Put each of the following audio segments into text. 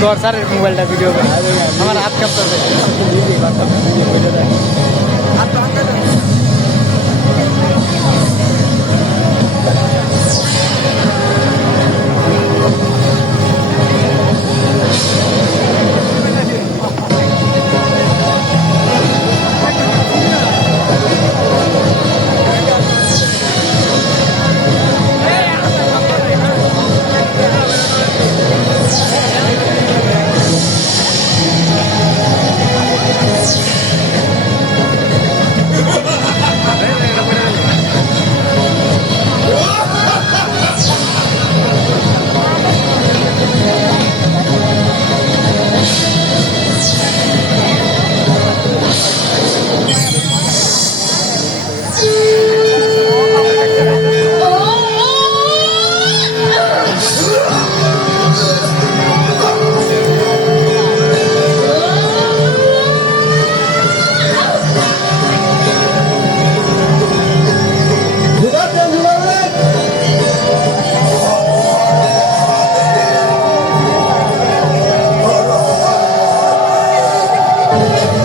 ধর স্যারের মোবাইলটা ভিডিও আমার হাত কাঁপতেছে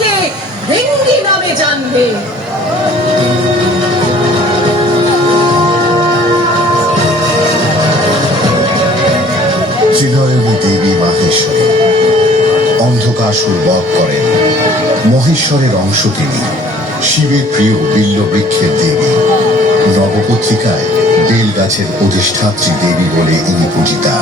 তোমাকে ভেঙ্গি নামে জানবে। ত্রিনয়নী দেবী অন্ধকাসুর বধ করেন মহেশ্বরের অংশ তিনি। শিবের প্রিয় বিল্ল বৃক্ষের দেবী, নবপত্রিকায় বেল গাছের অধিষ্ঠাত্রী দেবী বলে ইনি পূজিতা।